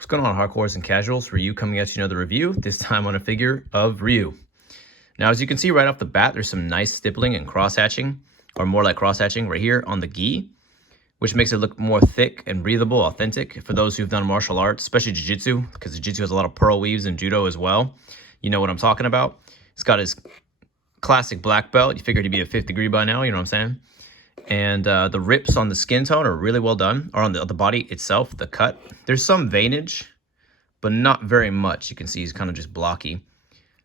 What's going on, hardcores and casuals? Ryu coming at you another review, this time on a figure of Ryu. Now, as you can see right off the bat, there's some nice stippling and cross-hatching, or more like cross-hatching right here on the gi, which makes it look more thick and breathable, authentic. For those who've done martial arts, especially jiu-jitsu, because jiu-jitsu has a lot of pearl weaves and judo as well. You know what I'm talking about. It's got his classic black belt. You figured he'd be a 5th degree by now, you know what I'm saying? And the rips on the skin tone are really well done, or on the body itself, the cut. There's some veinage, but not very much. You can see he's kind of just blocky.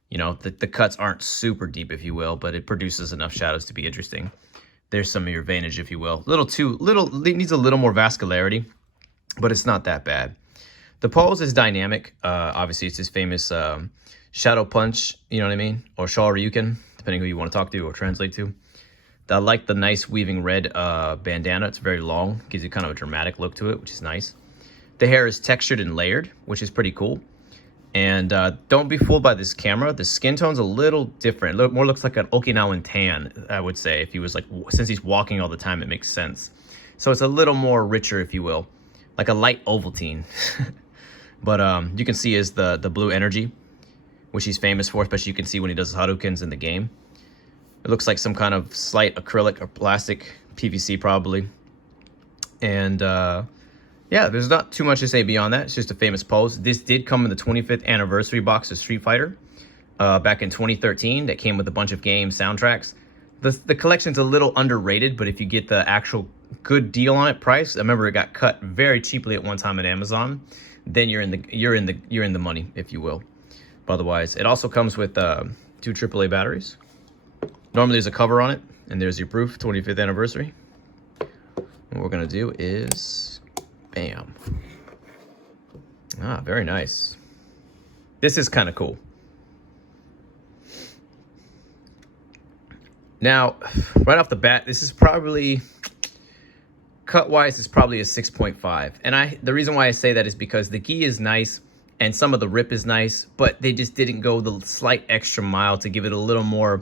You know, the cuts aren't super deep, if you will, but it produces enough shadows to be interesting. There's some of your veinage, if you will. It needs a little more vascularity, but it's not that bad. The pose is dynamic. Obviously, it's his famous shadow punch, you know what I mean? Or Shoryuken, depending who you want to talk to or translate to. I like the nice weaving red bandana. It's very long. Gives you kind of a dramatic look to it, which is nice. The hair is textured and layered, which is pretty cool. And don't be fooled by this camera. The skin tone's a little different. More looks like an Okinawan tan, I would say. If he was like, since he's walking all the time, it makes sense. So it's a little more richer, if you will. Like a light Ovaltine. But you can see is the blue energy, which he's famous for, especially you can see when he does his Hadoukens in the game. It looks like some kind of slight acrylic or plastic, PVC probably. And yeah, there's not too much to say beyond that. It's just a famous pose. This did come in the 25th anniversary box of Street Fighter back in 2013. That came with a bunch of game soundtracks. The collection's a little underrated, but if you get the actual good deal on it price, I remember it got cut very cheaply at one time at Amazon. Then you're in the money, if you will. But otherwise, it also comes with 2 AAA batteries. Normally there's a cover on it, and there's your proof, 25th anniversary. What we're gonna do is, bam. Ah, very nice. This is kind of cool. Now, right off the bat, this is probably, cut-wise, is probably a 6.5. And the reason why I say that is because the gi is nice, and some of the rip is nice, but they just didn't go the slight extra mile to give it a little more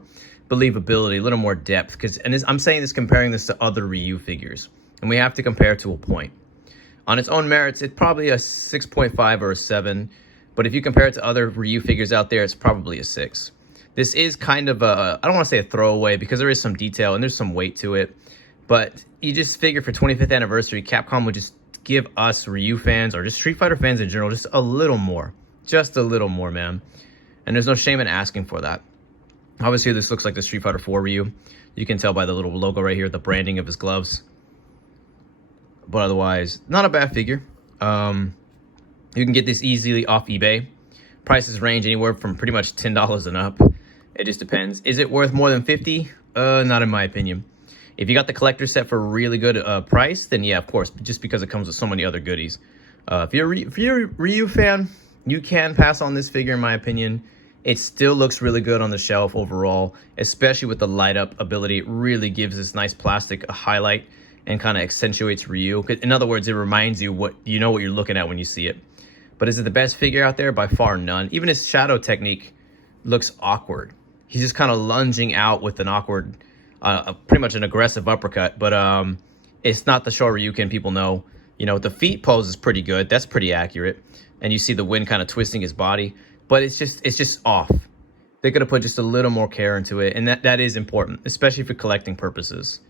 believability, a little more depth. I'm saying this comparing this to other Ryu figures, and we have to compare to a point. On its own merits, it's probably a 6.5 or a 7, but if you compare it to other Ryu figures out there, it's probably a 6. This is kind of a, I don't want to say a throwaway, because there is some detail and there's some weight to it, but you just figure for 25th anniversary, Capcom would just give us Ryu fans, or just Street Fighter fans in general, just a little more, man. And there's no shame in asking for that. Obviously, this looks like the Street Fighter 4 Ryu. You can tell by the little logo right here, the branding of his gloves. But otherwise, not a bad figure. You can get this easily off eBay. Prices range anywhere from pretty much $10 and up. It just depends. Is it worth more than $50? Not in my opinion. If you got the collector set for a really good price, then yeah, of course, just because it comes with so many other goodies. If you're a Ryu fan, you can pass on this figure, in my opinion. It still looks really good on the shelf overall, especially with the light up ability. It really gives this nice plastic a highlight and kind of accentuates Ryu. In other words, it reminds you what you're looking at when you see it. But is it the best figure out there? By far none. Even his shadow technique looks awkward. He's just kind of lunging out with an awkward, pretty much an aggressive uppercut. But it's not the Shoryuken people know. You know, the feet pose is pretty good. That's pretty accurate. And you see the wind kind of twisting his body. But it's just off. They could have put just a little more care into it, and that is important, especially for collecting purposes.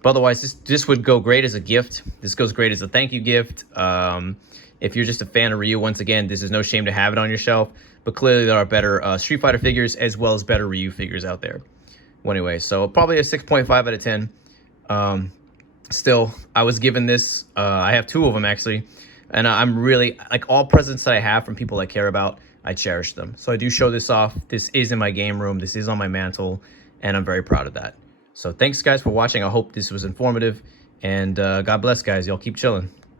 But otherwise, this would go great as a gift. This goes great as a thank you gift. If you're just a fan of Ryu, once again, this is no shame to have it on your shelf. But clearly, there are better Street Fighter figures as well as better Ryu figures out there. Well, anyway, so probably a 6.5 out of 10. Still, I was given this. I have 2 of them actually, and I'm really like all presents that I have from people I care about. I cherish them. So I do show this off. This is in my game room. This is on my mantle, and I'm very proud of that. So thanks, guys, for watching. I hope this was informative, and God bless, guys. Y'all keep chilling.